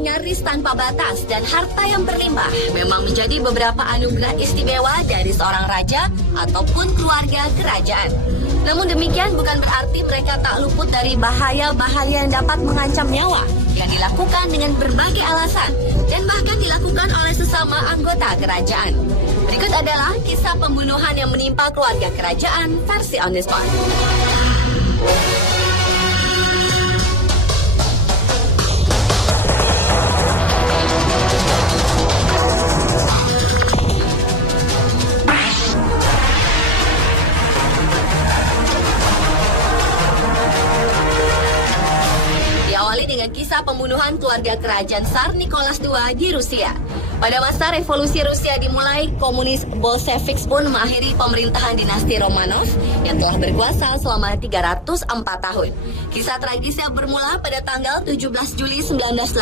nyaris tanpa batas dan harta yang berlimpah memang menjadi beberapa anugerah istimewa dari seorang raja ataupun keluarga kerajaan. Namun demikian bukan berarti mereka tak luput dari bahaya-bahaya yang dapat mengancam nyawa yang dilakukan dengan berbagai alasan dan bahkan dilakukan oleh sesama anggota kerajaan. Berikut adalah kisah pembunuhan yang menimpa keluarga kerajaan versi On The Spot. Diawali dengan kisah pembunuhan keluarga kerajaan Tsar Nicholas II di Rusia. Pada masa revolusi Rusia dimulai, komunis Bolshevik pun mengakhiri pemerintahan dinasti Romanov yang telah berkuasa selama 304 tahun. Kisah tragisnya bermula pada tanggal 17 Juli 1918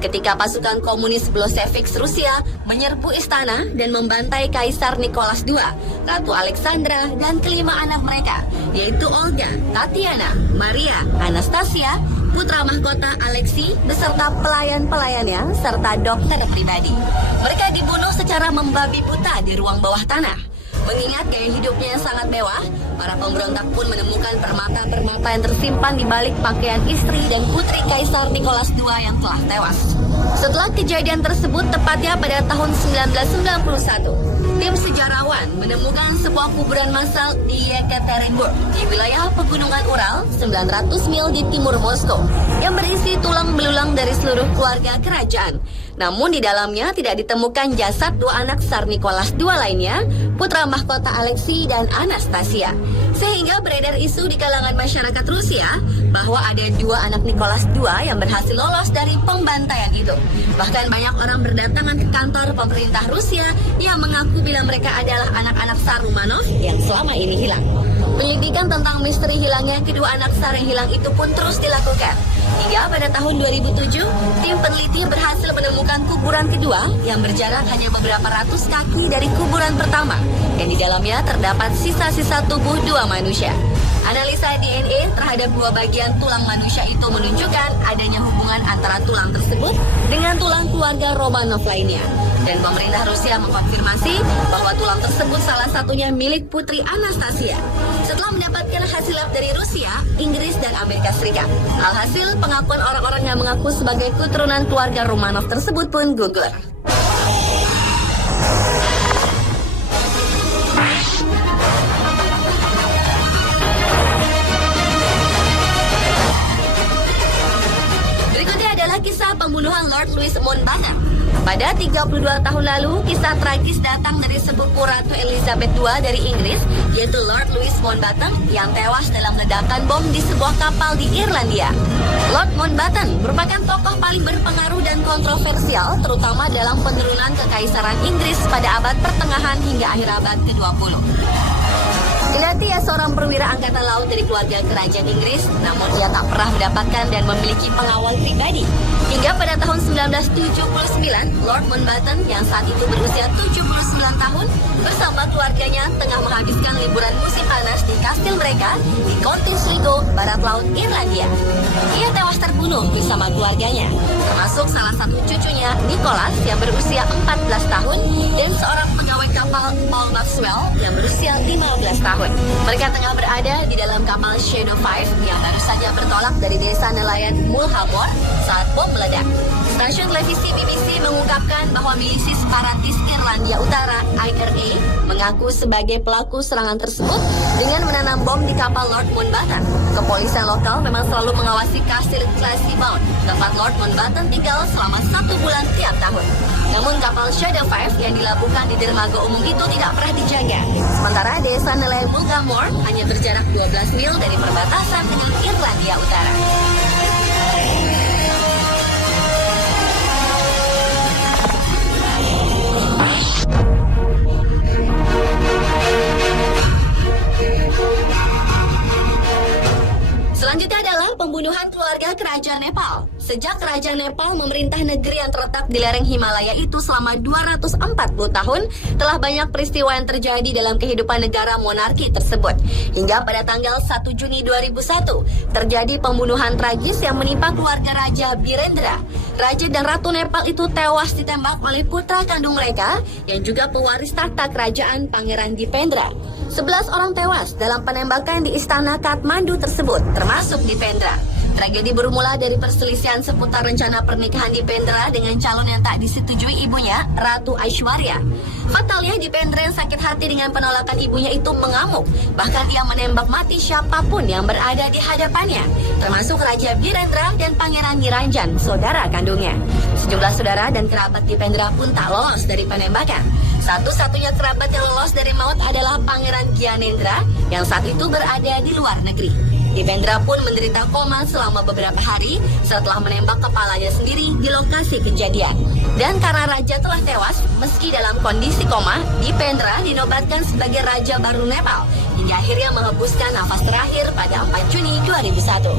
ketika pasukan komunis Bolshevik Rusia menyerbu istana dan membantai Kaisar Nicholas II, Ratu Alexandra, dan kelima anak mereka, yaitu Olga, Tatiana, Maria, Anastasia, putra mahkota Alexei beserta pelayan-pelayannya serta dokter pribadi. Mereka dibunuh secara membabi buta di ruang bawah tanah. Mengingat gaya hidupnya yang sangat mewah, para pemberontak pun menemukan permata-permata yang tersimpan di balik pakaian istri dan putri Kaisar Nicholas II yang telah tewas. Setelah kejadian tersebut tepatnya pada tahun 1991, tim sejarawan menemukan sebuah kuburan massal di Yekaterinburg di wilayah pegunungan Ural 900 mil di timur Moskow yang berisi tulang belulang dari seluruh keluarga kerajaan. Namun di dalamnya tidak ditemukan jasad dua anak Tsar Nicholas II lainnya, putra mahkota Alexei dan Anastasia. Sehingga beredar isu di kalangan masyarakat Rusia bahwa ada dua anak Nicholas II yang berhasil lolos dari pembantaian itu. Bahkan banyak orang berdatangan ke kantor pemerintah Rusia yang mengaku bila mereka adalah anak-anak Tsar Romanov yang selama ini hilang. Penyelidikan tentang misteri hilangnya kedua anak Tsar yang hilang itu pun terus dilakukan. Hingga pada tahun 2007, tim peneliti berhasil menemukan kuburan kedua yang berjarak hanya beberapa ratus kaki dari kuburan pertama, yang di dalamnya terdapat sisa-sisa tubuh dua manusia. Analisa DNA terhadap dua bagian tulang manusia itu menunjukkan adanya hubungan antara tulang tersebut dengan tulang keluarga Romanov lainnya. Dan pemerintah Rusia mengkonfirmasi bahwa tulang tersebut salah satunya milik putri Anastasia. Setelah mendapatkan hasil lab dari Rusia, Inggris, dan Amerika Serikat. Alhasil, pengakuan orang-orang yang mengaku sebagai keturunan keluarga Romanov tersebut pun gugur. Berikutnya adalah kisah pembunuhan Lord Louis Mountbatten. Pada 32 tahun lalu, kisah tragis datang dari sepupu Ratu Elizabeth II dari Inggris, yaitu Lord Louis Mountbatten yang tewas dalam ledakan bom di sebuah kapal di Irlandia. Lord Mountbatten merupakan tokoh paling berpengaruh dan kontroversial, terutama dalam penurunan kekaisaran Inggris pada abad pertengahan hingga akhir abad ke-20. Kendati ia seorang perwira angkatan laut dari keluarga kerajaan Inggris, namun ia tak pernah mendapatkan dan memiliki pengawal pribadi. Hingga pada tahun 1979, Lord Mountbatten yang saat itu berusia 79 tahun bersama keluarganya tengah menghabiskan liburan musim panas di kastil mereka di County Sligo, barat laut Irlandia. Ia tewas terbunuh bersama keluarganya, termasuk salah satu cucunya, Nicholas, yang berusia 14 tahun, dan seorang pegawai kapal, Paul Maxwell, yang berusia 15 tahun. Mereka tengah berada di dalam kapal Shadow 5 yang baru saja bertolak dari desa nelayan Mulhamore saat bom meledak. Stasiun televisi BBC mengungkapkan bahwa milisi separatis Irlandia Utara IRA mengaku sebagai pelaku serangan tersebut dengan menanam bom di kapal Lord Mountbatten. Kepolisian lokal memang selalu mengawasi kastil Classy-Bound, tempat Lord Mountbatten tinggal selama 1 bulan tiap tahun. Namun kapal Shadow 5 yang dilabuhkan di dermaga umum itu tidak pernah dijaga. Sementara desa nelayan Mulhamore hanya berjarak 12 mil dari perbatasan dengan Irlandia Utara. Selanjutnya adalah pembunuhan keluarga kerajaan Nepal. Sejak Kerajaan Nepal memerintah negeri yang terletak di lereng Himalaya itu selama 240 tahun, telah banyak peristiwa yang terjadi dalam kehidupan negara monarki tersebut. Hingga pada tanggal 1 Juni 2001, terjadi pembunuhan tragis yang menimpa keluarga Raja Birendra. Raja dan Ratu Nepal itu tewas ditembak oleh putra kandung mereka, yang juga pewaris tahta kerajaan Pangeran Dipendra. 11 orang tewas dalam penembakan di istana Kathmandu tersebut, termasuk Dipendra. Tragedi bermula dari perselisihan seputar rencana pernikahan Dipendra dengan calon yang tak disetujui ibunya, Ratu Aishwarya. Fatalnya Dipendra yang sakit hati dengan penolakan ibunya itu mengamuk. Bahkan ia menembak mati siapapun yang berada di hadapannya, termasuk Raja Birendra dan Pangeran Niranjan, saudara kandungnya. Sejumlah saudara dan kerabat Dipendra pun tak lolos dari penembakan. Satu-satunya kerabat yang lolos dari maut adalah Pangeran Gyanendra yang saat itu berada di luar negeri. Dipendra pun menderita koma selama beberapa hari setelah menembak kepalanya sendiri di lokasi kejadian. Dan karena raja telah tewas, meski dalam kondisi koma, Dipendra dinobatkan sebagai Raja baru Nepal hingga akhirnya menghembuskan nafas terakhir pada 4 Juni 2001.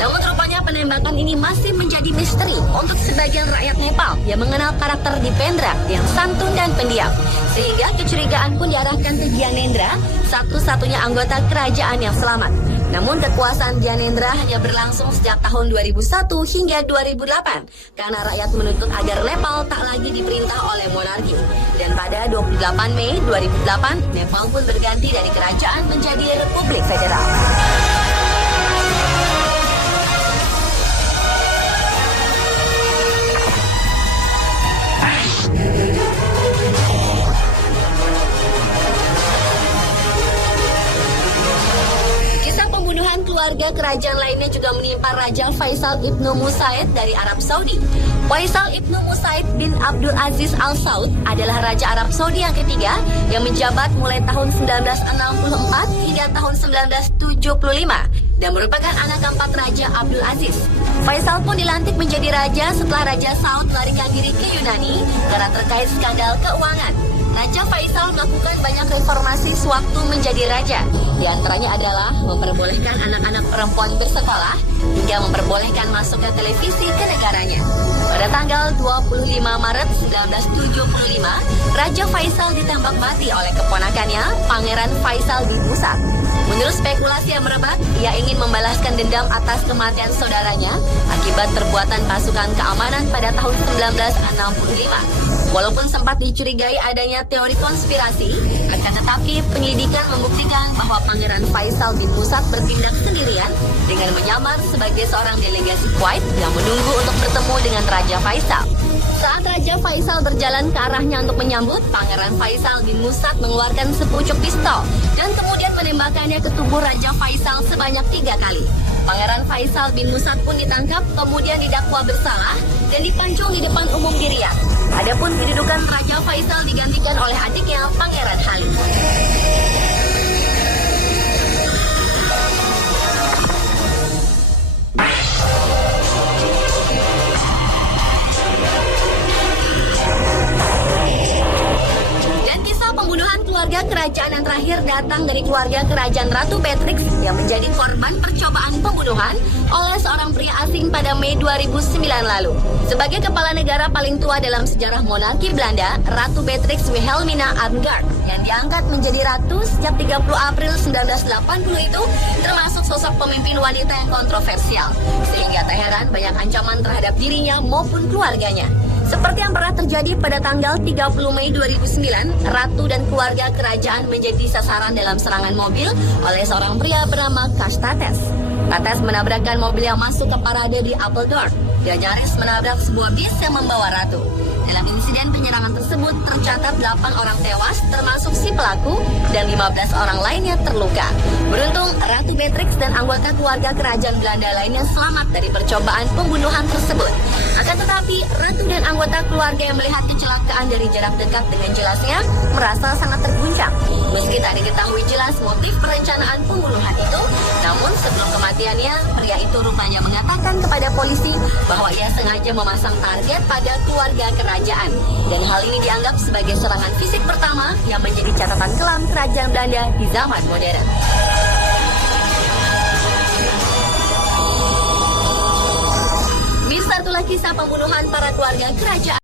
Namun rupanya penembakan ini masih menjadi misteri untuk sebagian rakyat Nepal yang mengenal karakter Dipendra yang santun dan pendiam. Sehingga kecurigaan pun diarahkan ke Gyanendra, satu-satunya anggota kerajaan yang selamat. Namun kekuasaan Gyanendra hanya berlangsung sejak tahun 2001 hingga 2008 karena rakyat menuntut agar Nepal tak lagi diperintah oleh monarki. Dan pada 28 Mei 2008, Nepal pun berganti dari kerajaan menjadi Republik Federal. Keluarga kerajaan lainnya juga menimpa Raja Faisal Ibnu Musaid dari Arab Saudi. Faisal Ibnu Musaid bin Abdul Aziz Al Saud adalah Raja Arab Saudi yang ketiga yang menjabat mulai tahun 1964 hingga tahun 1975 dan merupakan anak keempat Raja Abdul Aziz. Faisal pun dilantik menjadi raja setelah Raja Saud melarikan diri ke Yunani karena terkait skandal keuangan. Raja Faisal melakukan banyak reformasi sewaktu menjadi raja. Di antaranya adalah memperbolehkan anak-anak perempuan bersekolah hingga memperbolehkan masuk ke televisi ke negaranya. Pada tanggal 25 Maret 1975, Raja Faisal ditembak mati oleh keponakannya, Pangeran Faisal bin Musat. Menurut spekulasi yang merebak, ia ingin membalaskan dendam atas kematian saudaranya akibat perbuatan pasukan keamanan pada tahun 1965. Walaupun sempat dicurigai adanya teori konspirasi, akan tetapi penyelidikan membuktikan bahwa Pangeran Faisal bin Musat bertindak sendirian dengan menyamar sebagai seorang delegasi Kuwait yang menunggu untuk bertemu dengan Raja Faisal. Saat Raja Faisal berjalan ke arahnya untuk menyambut, Pangeran Faisal bin Musat mengeluarkan sepucuk pistol dan kemudian menembakkannya ke tubuh Raja Faisal sebanyak 3 kali. Pangeran Faisal bin Musat pun ditangkap, kemudian didakwa bersalah dan dipancung di depan umum di Riyadh. Adapun kedudukan Raja Faisal digantikan oleh adiknya Pangeran Khalid. Pembunuhan keluarga kerajaan yang terakhir datang dari keluarga kerajaan Ratu Beatrix yang menjadi korban percobaan pembunuhan oleh seorang pria asing pada Mei 2009 lalu. Sebagai kepala negara paling tua dalam sejarah monarki Belanda, Ratu Beatrix Wilhelmina Armgard yang diangkat menjadi ratu sejak 30 April 1980 itu termasuk sosok pemimpin wanita yang kontroversial, sehingga tak heran banyak ancaman terhadap dirinya maupun keluarganya. Seperti yang pernah terjadi pada tanggal 30 Mei 2009, Ratu dan keluarga kerajaan menjadi sasaran dalam serangan mobil oleh seorang pria bernama Kastates. Kastates menabrakkan mobil yang masuk ke parade di Apeldoorn. Dia nyaris menabrak sebuah bis yang membawa Ratu. Dalam insiden penyerangan tersebut tercatat 8 orang tewas termasuk si pelaku dan 15 orang lainnya terluka. Beruntung Ratu Beatrix dan anggota keluarga kerajaan Belanda lainnya selamat dari percobaan pembunuhan tersebut. Akan tetapi Ratu dan anggota keluarga yang melihat kecelakaan dari jarak dekat dengan jelasnya merasa sangat terguncang. Meski tak diketahui jelas motif perencanaan pembunuhan itu, namun sebelum kematiannya pria itu rupanya mengatakan kepada polisi bahwa ia sengaja memasang target pada keluarga kerajaan. Dan hal ini dianggap sebagai serangan fisik pertama yang menjadi catatan kelam kerajaan Belanda di zaman modern. Mr. satulah kisah pembunuhan para keluarga kerajaan